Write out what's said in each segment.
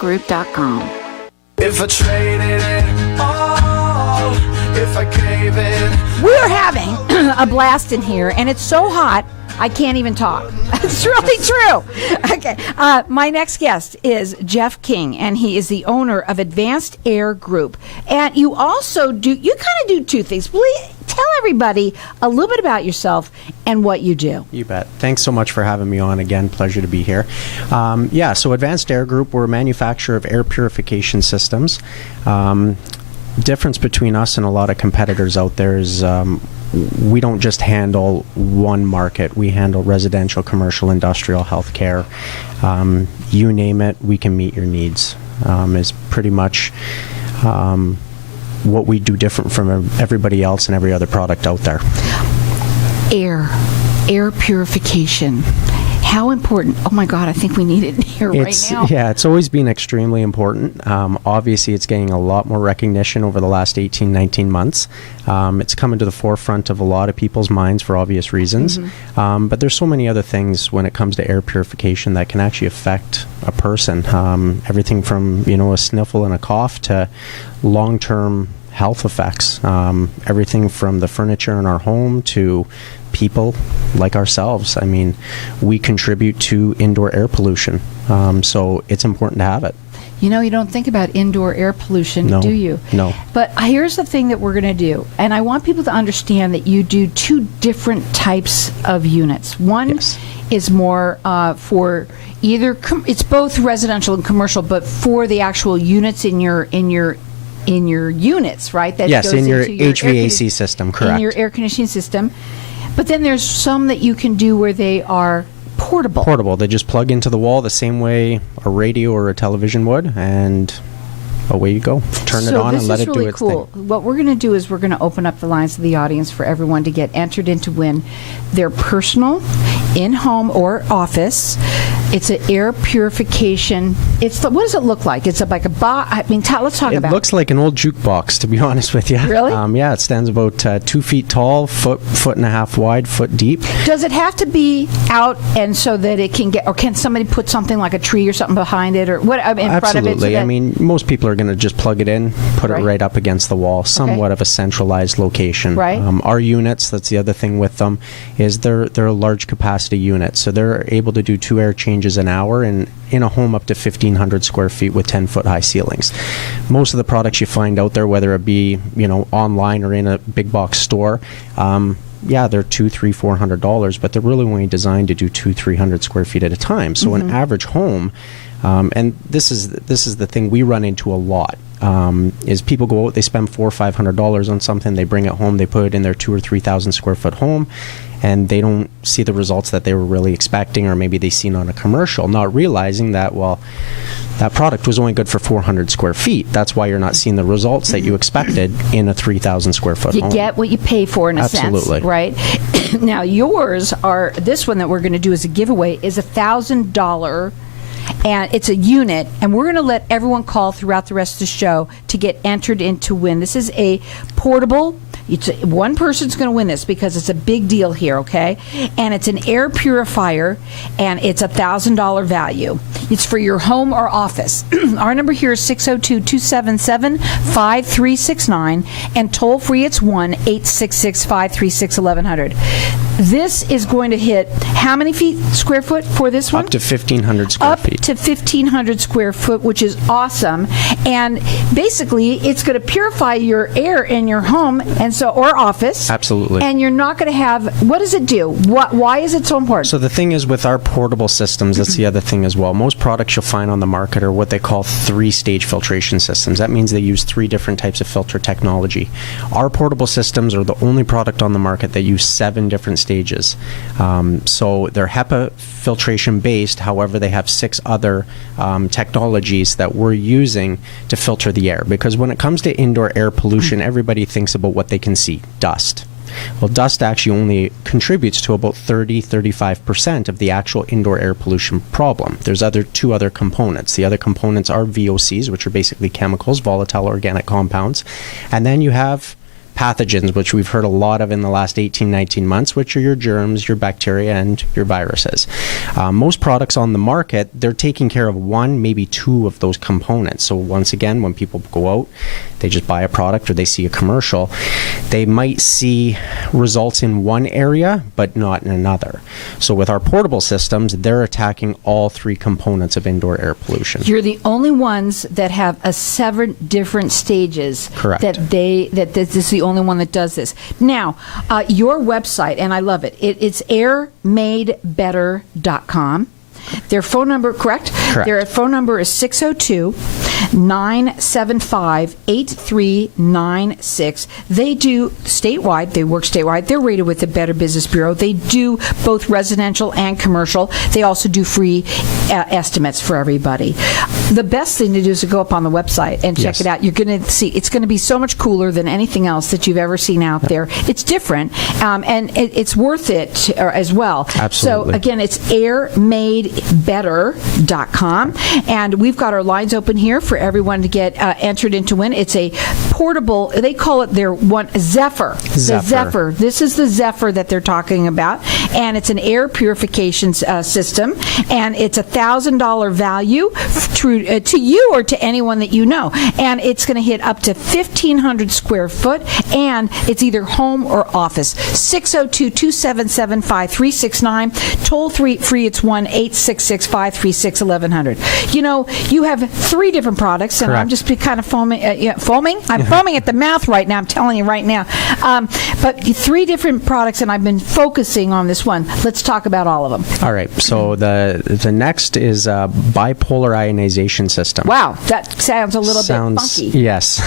group.com. If I traded it all, if I gave it. We are having a blast in here, and it's so hot, I can't even talk. It's really true. Okay. My next guest is Geoff King, and he is the owner of Advanced Air Group. And you also you kind of do two things. Please tell everybody a little bit about yourself and what you do. You bet. Thanks so much for having me on again. Pleasure to be here. So Advanced Air Group, we're a manufacturer of air purification systems. Difference between us and a lot of competitors out there is we don't just handle one market. We handle residential, commercial, industrial, healthcare. You name it, we can meet your needs. Is pretty much what we do different from everybody else and every other product out there. Air purification. How important? Oh my God, I think we need it in here right now. Yeah, it's always been extremely important. Obviously, it's getting a lot more recognition over the last 18, 19 months. It's coming to the forefront of a lot of people's minds for obvious reasons. Mm-hmm. But there's so many other things when it comes to air purification that can actually affect a person. Everything from, a sniffle and a cough to long-term health effects. Everything from the furniture in our home to people like ourselves. I mean, we contribute to indoor air pollution, so it's important to have it. You don't think about indoor air pollution, do you? No. But here's the thing that we're going to do, and I want people to understand that you do two different types of units. One is more for either, it's both residential and commercial, but for the actual units in your units, right? That yes, goes in your into your HVAC system, correct. In your air conditioning system. But then there's some that you can do where they are portable. Portable. They just plug into the wall the same way a radio or a television would, and away you go. Turn it on and let it do its thing. So this is really cool. What we're going to do is we're going to open up the lines to the audience for everyone to get entered in to win their personal, in-home or office. It's an air purification. What does it look like? It's like a box. I mean, let's talk about it. It looks like an old jukebox, to be honest with you. Really? Yeah, it stands about 2 feet tall, foot and a half wide, foot deep. Does it have to be out and so that it can get, or can somebody put something like a tree or something behind it, or what in front of it? Absolutely. I mean, most people are going to just plug it in, put it right up against the wall, somewhat of a centralized location. Right. Our units, that's the other thing with them, is they're a large capacity unit, so they're able to do 2 air changes an hour and in a home up to 1,500 square feet with 10-foot high ceilings. Most of the products you find out there, whether it be online or in a big box store, they're $200, $300, $400, but they're really only designed to do 200-300 square feet at a time. So an average home, and this is the thing we run into a lot, is people go out, they spend $400 or $500 on something, they bring it home, they put it in their 2,000 or 3,000 square foot home, and they don't see the results that they were really expecting, or maybe they seen on a commercial, not realizing that, that product was only good for 400 square feet. That's why you're not seeing the results that you expected in a 3,000 square foot home. You get what you pay for in a sense, right? Now, yours are, this one that we're going to do as a giveaway is $1,000, and it's a unit, and we're going to let everyone call throughout the rest of the show to get entered in to win. This is a portable. One person's going to win this because it's a big deal here, okay? And it's an air purifier, and it's $1,000 value. It's for your home or office. Our number here is 602-277-5369, and toll free it's 1-866-536-1100. This is going to hit how many square foot for this one? Up to 1,500 square feet. Up to 1,500 square foot, which is awesome. And basically, it's going to purify your air in your home or office. Absolutely. And you're not going to have, what does it do? Why is it so important? So the thing is, with our portable systems, that's the other thing as well. Most products you'll find on the market are what they call 3-stage filtration systems. That means they use 3 different types of filter technology. Our portable systems are the only product on the market that use 7 different stages. So they're HEPA filtration based, however they have 6 other technologies that we're using to filter the air. Because when it comes to indoor air pollution, everybody thinks about what they can see, dust. Well, dust actually only contributes to about 30-35% of the actual indoor air pollution problem. There's 2 other components. The other components are VOCs, which are basically chemicals, volatile organic compounds. And then you have pathogens, which we've heard a lot of in the last 18, 19 months, which are your germs, your bacteria, and your viruses. Most products on the market, they're taking care of one, maybe two of those components. So once again, when people go out, they just buy a product or they see a commercial, they might see results in one area, but not in another. So with our portable systems, they're attacking all three components of indoor air pollution. You're the only ones that have a 7 different stages. Correct. That this is the only one that does this. Now, your website, and I love it, it's airmadebetter.com. Their phone number, correct? Correct. Their phone number is 602-975-8396. They do statewide. They work statewide. They're rated with the Better Business Bureau. They do both residential and commercial. They also do free estimates for everybody. The best thing to do is to go up on the website and check it out. You're going to see it's going to be so much cooler than anything else that you've ever seen out there. It's different, and it's worth it as well. Absolutely. So again, it's airmadebetter.com, and we've got our lines open here for everyone to get entered into win. It's a portable, they call it their one Zephyr. The Zephyr. This is the Zephyr that they're talking about, and it's an air purification system, and it's $1,000 value to you or to anyone that you know, and it's going to hit up to 1,500 square foot, and it's either home or office. 602-277-5369, toll free, it's 1-866-536-1100. You know, you have 3 different products, and Correct. I'm just kind of foaming. I'm foaming at the mouth right now. I'm telling you right now. But 3 different products, and I've been focusing on this one. Let's talk about all of them. All right. So the next is a bipolar ionization system. Wow, that sounds a little bit funky. Yes.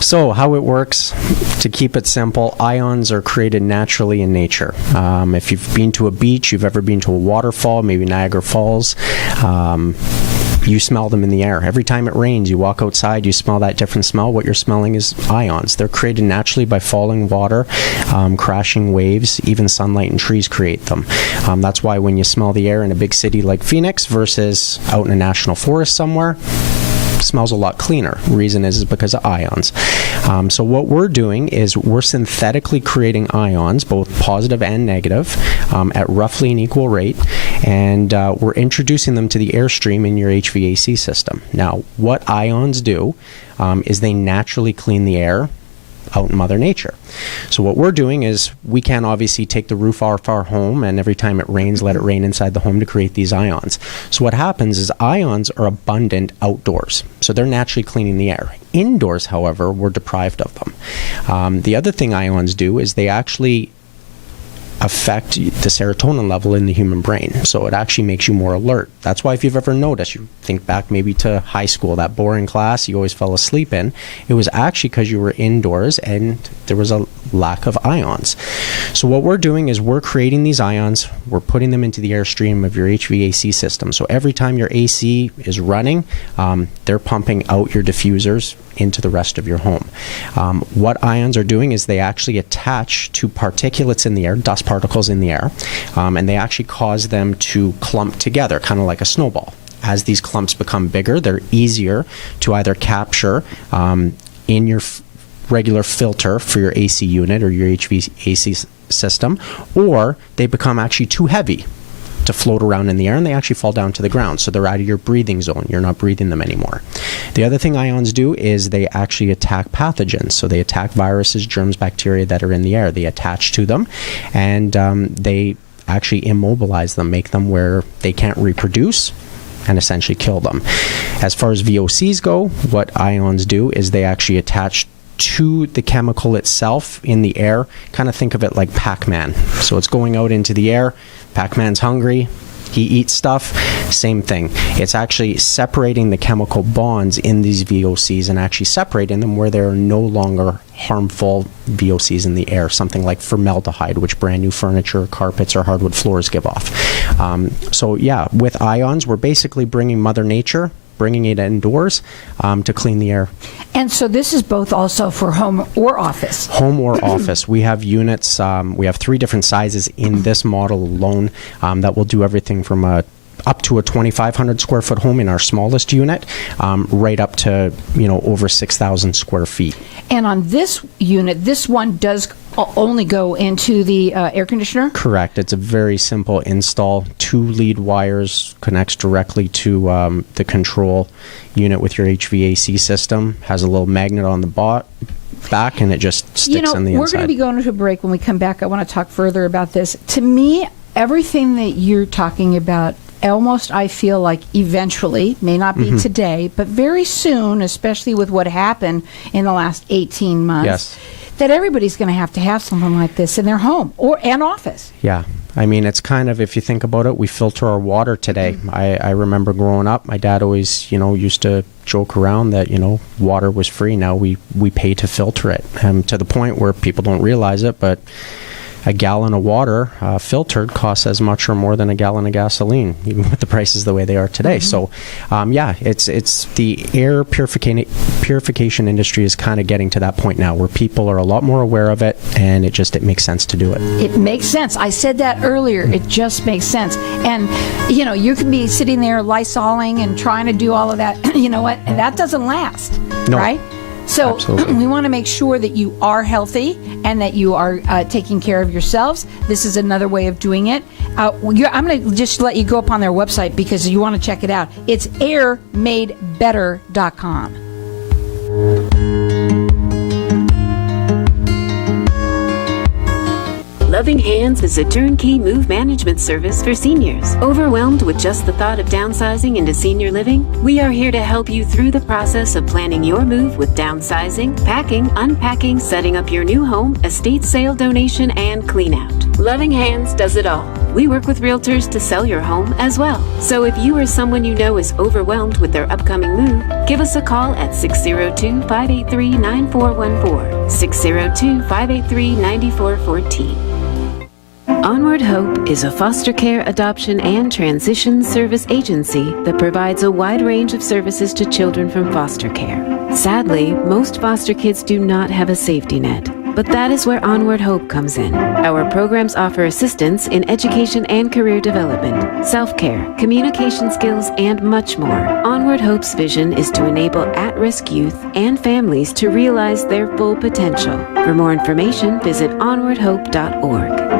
So how it works, to keep it simple, ions are created naturally in nature. If you've been to a beach, you've ever been to a waterfall, maybe Niagara Falls, you smell them in the air. Every time it rains, you walk outside, you smell that different smell. What you're smelling is ions. They're created naturally by falling water, crashing waves, even sunlight and trees create them. That's why when you smell the air in a big city like Phoenix versus out in a national forest somewhere, smells a lot cleaner. Reason is because of ions. So what we're doing is we're synthetically creating ions, both positive and negative, at roughly an equal rate, and we're introducing them to the airstream in your HVAC system. Now, what ions do is they naturally clean the air out in Mother Nature. So what we're doing is we can't obviously take the roof off our home and every time it rains, let it rain inside the home to create these ions. So what happens is ions are abundant outdoors. So they're naturally cleaning the air. Indoors, however, we're deprived of them. The other thing ions do is they actually affect the serotonin level in the human brain. So it actually makes you more alert. That's why if you've ever noticed, you think back maybe to high school, that boring class you always fell asleep in, it was actually because you were indoors and there was a lack of ions. So what we're doing is we're creating these ions, we're putting them into the airstream of your HVAC system. So every time your AC is running, they're pumping out your diffusers into the rest of your home. What ions are doing is they actually attach to particulates in the air, dust particles in the air, and they actually cause them to clump together, kind of like a snowball. As these clumps become bigger, they're easier to either capture in your regular filter for your AC unit or your HVAC system, or they become actually too heavy to float around in the air, and they actually fall down to the ground. So they're out of your breathing zone. You're not breathing them anymore. The other thing ions do is they actually attack pathogens. So they attack viruses, germs, bacteria that are in the air. They attach to them, and they actually immobilize them, make them where they can't reproduce, and essentially kill them. As far as VOCs go, what ions do is they actually attach to the chemical itself in the air. Kind of think of it like Pac-Man. So it's going out into the air. Pac-Man's hungry. He eats stuff. Same thing. It's actually separating the chemical bonds in these VOCs and actually separating them where there are no longer harmful VOCs in the air, something like formaldehyde, which brand new furniture, carpets, or hardwood floors give off. So yeah, with ions, we're basically bringing Mother Nature, bringing it indoors to clean the air. And so this is both also for home or office. Home or office. We have units, we have 3 different sizes in this model alone that will do everything from a up to a 2,500 square foot home in our smallest unit, right up to, over 6,000 square feet. And on this unit, this one does only go into the air conditioner? Correct. It's a very simple install. 2 lead wires connects directly to the control unit with your HVAC system. Has a little magnet on the back, and it just sticks on the inside. We're going to be going to a break. When we come back, I want to talk further about this. To me, everything that you're talking about, almost I feel like eventually, may not be today, but very soon, especially with what happened in the last 18 months, yes, that everybody's going to have something like this in their home and office. Yeah. I mean, it's kind of, if you think about it, we filter our water today. I remember growing up, my dad always, used to joke around that, water was free. Now we pay to filter it, to the point where people don't realize it, but a gallon of water filtered costs as much or more than a gallon of gasoline, even with the prices the way they are today. So, it's the air purification industry is kind of getting to that point now where people are a lot more aware of it, and it makes sense to do it. It makes sense. I said that earlier. It just makes sense. And, you can be sitting there Lysoling and trying to do all of that, you know what, and that doesn't last, no. Right? So Absolutely. we want to make sure that you are healthy and that you are taking care of yourselves. This is another way of doing it. I'm going to just let you go up on their website because you want to check it out. It's airmadebetter.com. Loving Hands is a turnkey move management service for seniors. Overwhelmed with just the thought of downsizing into senior living? We are here to help you through the process of planning your move with downsizing, packing, unpacking, setting up your new home, estate sale, donation, and clean out. Loving Hands does it all. We work with realtors to sell your home as well. So if you or someone you know is overwhelmed with their upcoming move, give us a call at 602-583-9414, 602-583-9414. Onward Hope is a foster care, adoption, and transition service agency that provides a wide range of services to children from foster care. Sadly, most foster kids do not have a safety net, but that is where Onward Hope comes in. Our programs offer assistance in education and career development, self-care, communication skills, and much more. Onward Hope's vision is to enable at-risk youth and families to realize their full potential. For more information, visit onwardhope.org.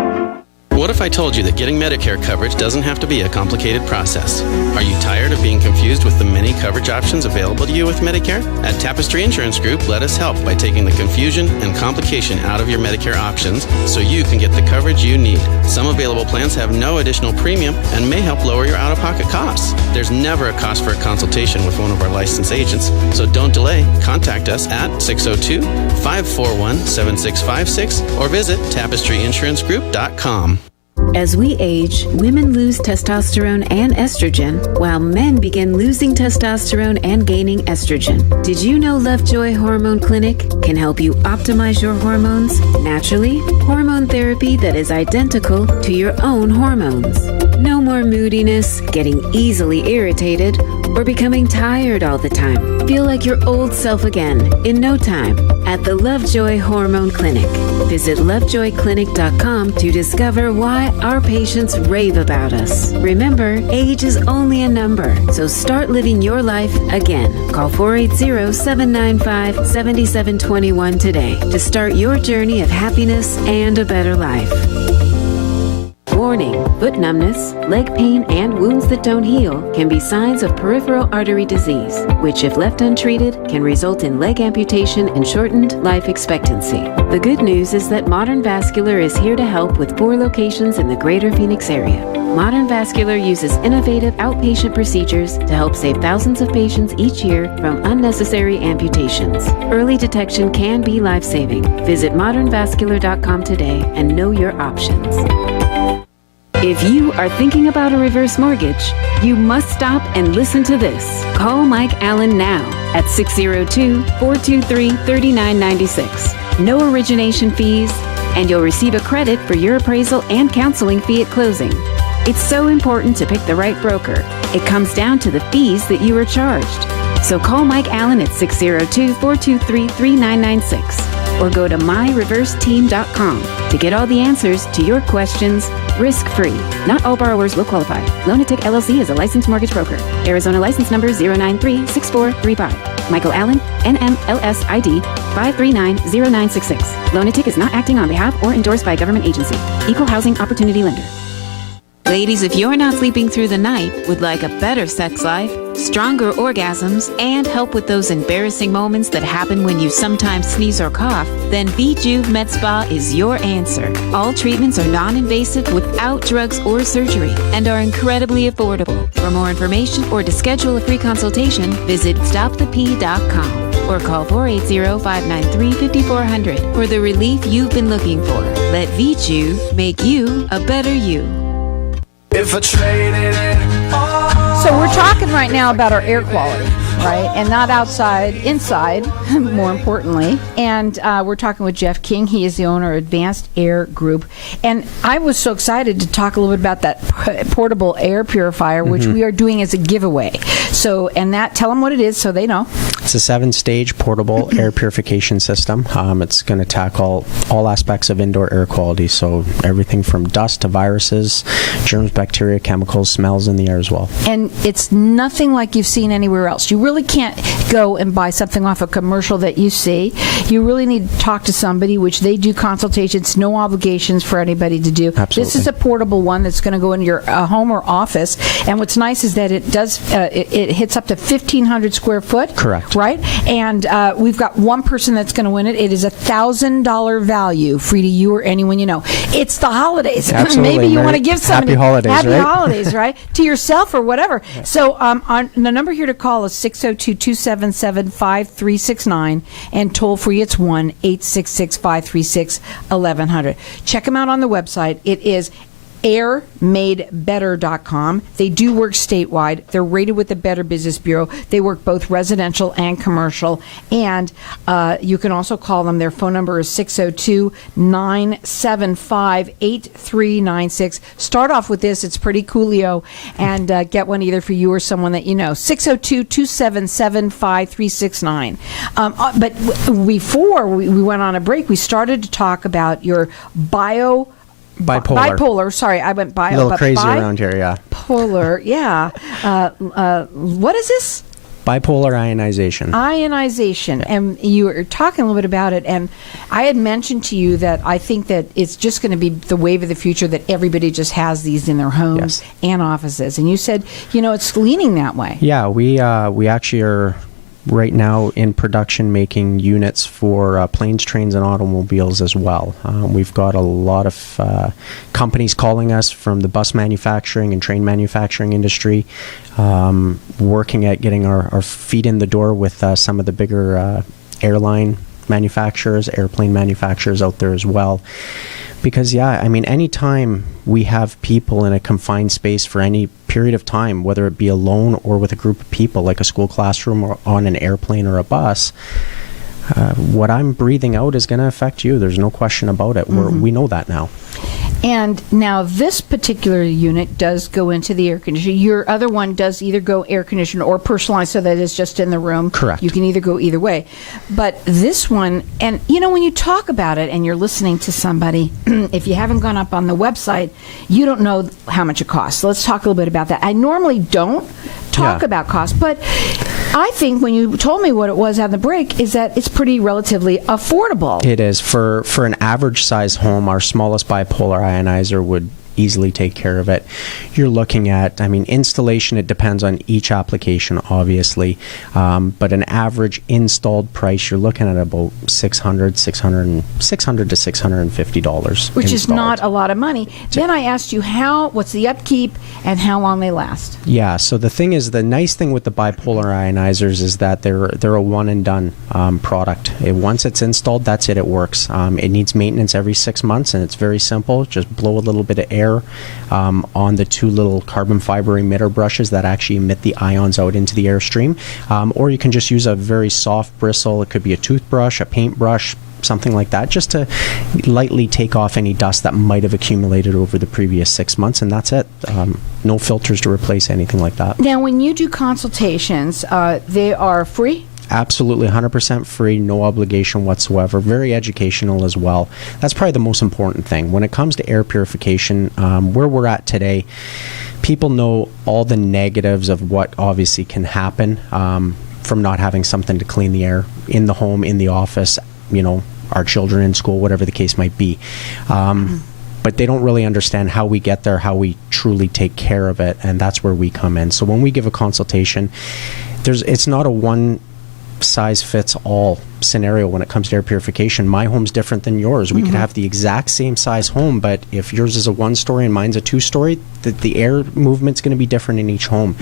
What if I told you that getting Medicare coverage doesn't have to be a complicated process? Are you tired of being confused with the many coverage options available to you with Medicare? At Tapestry Insurance Group, let us help by taking the confusion and complication out of your Medicare options so you can get the coverage you need. Some available plans have no additional premium and may help lower your out-of-pocket costs. There's never a cost for a consultation with one of our licensed agents, so don't delay. Contact us at 602-541-7656 or visit tapestryinsurancegroup.com. As we age, women lose testosterone and estrogen, while men begin losing testosterone and gaining estrogen. Did you know Lovejoy Hormone Clinic can help you optimize your hormones naturally? Hormone therapy that is identical to your own hormones. No more moodiness, getting easily irritated, or becoming tired all the time. Feel like your old self again in no time at the Lovejoy Hormone Clinic. Visit lovejoyclinic.com to discover why our patients rave about us. Remember, age is only a number, so start living your life again. Call 480-795-7721 today to start your journey of happiness and a better life. Warning, foot numbness, leg pain, and wounds that don't heal can be signs of peripheral artery disease, which, if left untreated, can result in leg amputation and shortened life expectancy. The good news is that Modern Vascular is here to help with 4 locations in the greater Phoenix area. Modern Vascular uses innovative outpatient procedures to help save thousands of patients each year from unnecessary amputations. Early detection can be life-saving. Visit modernvascular.com today and know your options. If you are thinking about a reverse mortgage, you must stop and listen to this. Call Mike Allen now at 602-423-3996. No origination fees, and you'll receive a credit for your appraisal and counseling fee at closing. It's so important to pick the right broker. It comes down to the fees that you are charged. So call Mike Allen at 602-423-3996. or go to myreverseteam.com to get all the answers to your questions risk-free. Not all borrowers will qualify. Lunatic LLC is a licensed mortgage broker. Arizona license number 0936435. Michael Allen, NMLS ID 5390966. Lunatic is not acting on behalf or endorsed by a government agency. Equal housing opportunity lender. Ladies, if you're not sleeping through the night, would like a better sex life, stronger orgasms, and help with those embarrassing moments that happen when you sometimes sneeze or cough, then Vjuve Med Spa is your answer. All treatments are non-invasive without drugs or surgery and are incredibly affordable. For more information or to schedule a free consultation, visit stopthep.com or call 480-593-5400 for the relief you've been looking for. Let Vjuve make you a better you. If I traded it all. So we're talking right now about our air quality, right? And not outside, inside, more importantly. And we're talking with Geoff King. He is the owner of Advanced Air Group. And I was so excited to talk a little bit about that portable air purifier, which we are doing as a giveaway. So, and that, tell them what it is so they know. It's a 7-stage portable air purification system. It's going to tackle all aspects of indoor air quality, so everything from dust to viruses, germs, bacteria, chemicals, smells in the air as well. And it's nothing like you've seen anywhere else. You really can't go and buy something off a commercial that you see. You really need to talk to somebody, which they do consultations, no obligations for anybody to do. Absolutely. This is a portable one that's going to go in your home or office. And what's nice is that it does it hits up to 1,500 square foot. Correct. Right? And we've got one person that's going to win it. It is $1,000 value, free to you or anyone you know. It's the holidays. Absolutely. Maybe you want to give somebody happy holidays, happy right? holidays, right? To yourself or whatever. Yeah. So on the number here to call is 602-277-5369, and toll free it's 1-866-536-1100. Check them out on the website. It is airmadebetter.com. They do work statewide. They're rated with the Better Business Bureau. They work both residential and commercial. And you can also call them. Their phone number is 602-975-8396. Start off with this. It's pretty coolio. And get one either for you or someone that you know. 602-277-5369. But before we went on a break, we started to talk about your Bipolar. Sorry, I went bio. A little crazy around here, yeah. Bipolar, yeah. What is this? Bipolar ionization. Ionization. Yeah. And you were talking a little bit about it, and I had mentioned to you that I think that it's just going to be the wave of the future that everybody just has these in their homes and offices. And you said, it's leaning that way. Yeah, we actually are right now in production making units for planes, trains, and automobiles as well. We've got a lot of companies calling us from the bus manufacturing and train manufacturing industry, working at getting our feet in the door with some of the bigger airline manufacturers, airplane manufacturers out there as well. Because, anytime we have people in a confined space for any period of time, whether it be alone or with a group of people, like a school classroom or on an airplane or a bus, what I'm breathing out is going to affect you. There's no question about it. We know that now. And now this particular unit does go into the air conditioner. Your other one does either go air conditioner or personalized, so that it's just in the room. Correct. You can either go either way. But this one, and when you talk about it and you're listening to somebody, if you haven't gone up on the website, you don't know how much it costs. So let's talk a little bit about that. I normally don't talk about cost, but I think when you told me what it was on the break, is that it's pretty relatively affordable. It is. For an average size home, our smallest bipolar ionizer would easily take care of it. You're looking at, installation, it depends on each application, obviously, but an average installed price, you're looking at about $600 to $650. Which is not a lot of money. Then I asked you what's the upkeep and how long they last. Yeah, so the thing is, the nice thing with the bipolar ionizers is that they're a one and done product. Once it's installed, that's it, it works. It needs maintenance every 6 months, and it's very simple. Just blow a little bit of air on the two little carbon fiber emitter brushes that actually emit the ions out into the airstream. Or you can just use a very soft bristle. It could be a toothbrush, a paintbrush, something like that, just to lightly take off any dust that might have accumulated over the previous 6 months, and that's it. No filters to replace anything like that. Now, when you do consultations, they are free? Absolutely, 100% free, no obligation whatsoever. Very educational as well. That's probably the most important thing. When it comes to air purification, where we're at today, people know all the negatives of what obviously can happen from not having something to clean the air in the home, in the office, our children in school, whatever the case might be. But they don't really understand how we get there, how we truly take care of it, and that's where we come in. So when we give a consultation, it's not a one-size-fits-all scenario when it comes to air purification. My home's different than yours. We could have the exact same size home, but if yours is a one-story and mine's a two-story, the air movement's going to be different in each home.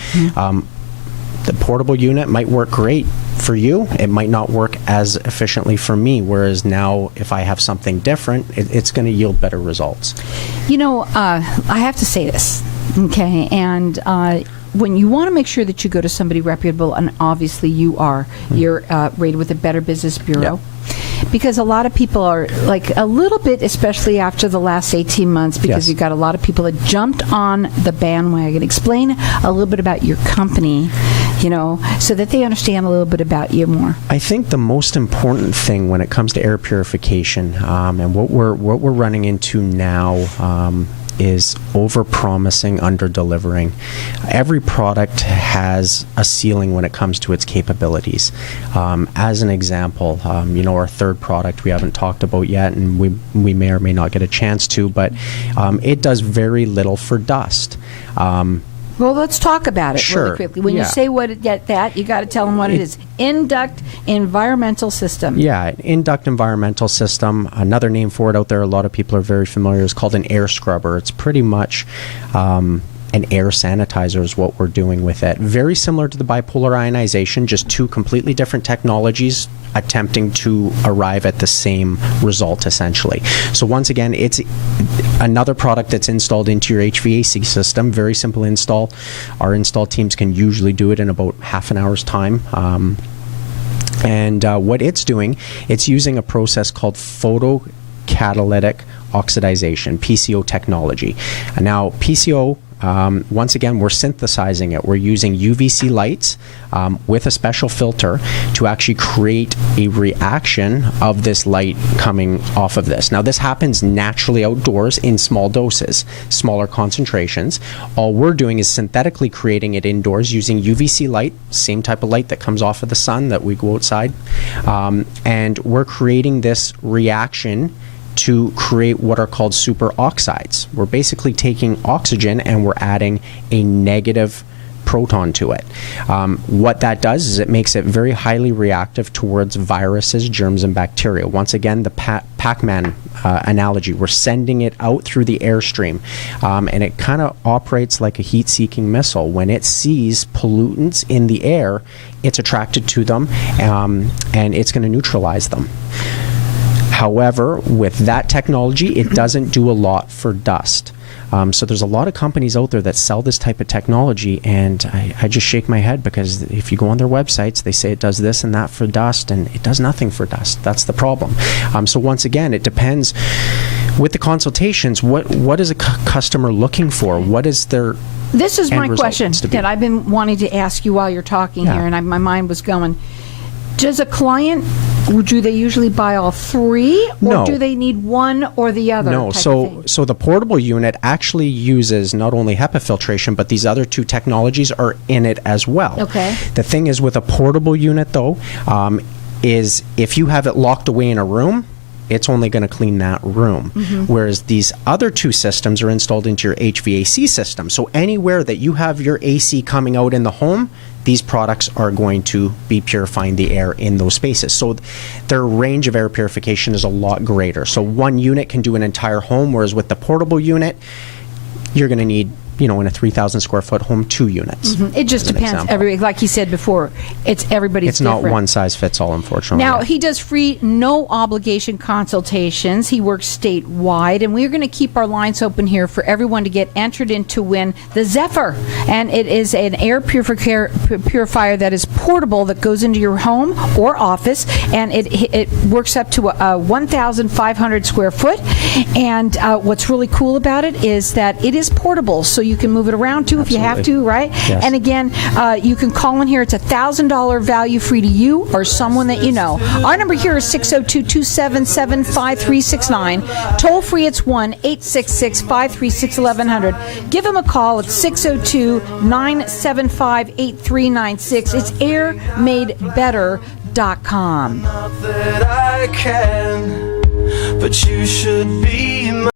The portable unit might work great for you. It might not work as efficiently for me, whereas now if I have something different, it's going to yield better results. I have to say this, okay? And when you want to make sure that you go to somebody reputable, and obviously you're rated with the Better Business Bureau. Yep. Because a lot of people are like a little bit, especially after the last 18 months, because you've got a lot of people that jumped on the bandwagon. Explain a little bit about your company, so that they understand a little bit about you more. I think the most important thing when it comes to air purification, and what we're running into now, is over-promising, under-delivering. Every product has a ceiling when it comes to its capabilities. As an example, our third product we haven't talked about yet, and we may or may not get a chance to, but it does very little for dust. Well, let's talk about it really quickly. When you say you got to tell them what it is. Induct Environmental System. Yeah, Induct Environmental System. Another name for it out there, a lot of people are very familiar, is called an air scrubber. It's pretty much an air sanitizer is what we're doing with it. Very similar to the Bipolar Ionization, just two completely different technologies attempting to arrive at the same result, essentially. So once again, it's another product that's installed into your HVAC system. Very simple install. Our install teams can usually do it in about half an hour's time. And what it's doing, it's using a process called photocatalytic oxidization, PCO technology. And now, PCO, once again, we're synthesizing it. We're using UVC lights with a special filter to actually create a reaction of this light coming off of this. Now, this happens naturally outdoors in small doses, smaller concentrations. All we're doing is synthetically creating it indoors using UVC light, same type of light that comes off of the sun that we go outside. And we're creating this reaction to create what are called superoxides. We're basically taking oxygen and we're adding a negative proton to it. What that does is it makes it very highly reactive towards viruses, germs, and bacteria. Once again, the Pac-Man analogy, we're sending it out through the airstream, and it kind of operates like a heat-seeking missile. When it sees pollutants in the air, it's attracted to them, and it's going to neutralize them. However, with that technology, it doesn't do a lot for dust. So there's a lot of companies out there that sell this type of technology, and I just shake my head because if you go on their websites, they say it does this and that for dust, and it does nothing for dust. That's the problem. So once again, it depends. With the consultations, what is a customer looking for? What is their This is my question that I've been wanting to ask you while you're talking here, and my mind was going. Does a client, do they usually buy all three, or do they need one or the other? No, so the portable unit actually uses not only HEPA filtration, but these other two technologies are in it as well. Okay. The thing is with a portable unit, though, is if you have it locked away in a room, it's only going to clean that room. Whereas these other two systems are installed into your HVAC system. So anywhere that you have your AC coming out in the home, these products are going to be purifying the air in those spaces. So their range of air purification is a lot greater. So one unit can do an entire home, whereas with the portable unit, you're going to need, in a 3,000 square foot home, 2 units. It just depends. Like he said before, everybody's It's different. not one size fits all, unfortunately. Now, he does free, no obligation consultations. He works statewide, and we're going to keep our lines open here for everyone to get entered in to win the Zephyr. And it is an air purifier that is portable, that goes into your home or office, and it works up to 1,500 square foot. And what's really cool about it is that it is portable, so you you can move it around too if you have to, right? Yes. And again, you can call in here. It's $1,000 value free to you or someone that you know. Our number here is 602-277-5369. Toll free, it's 1-866-536-1100. Give them a call at 602-975-8396. It's airmadebetter.com. Not that I can, but you should be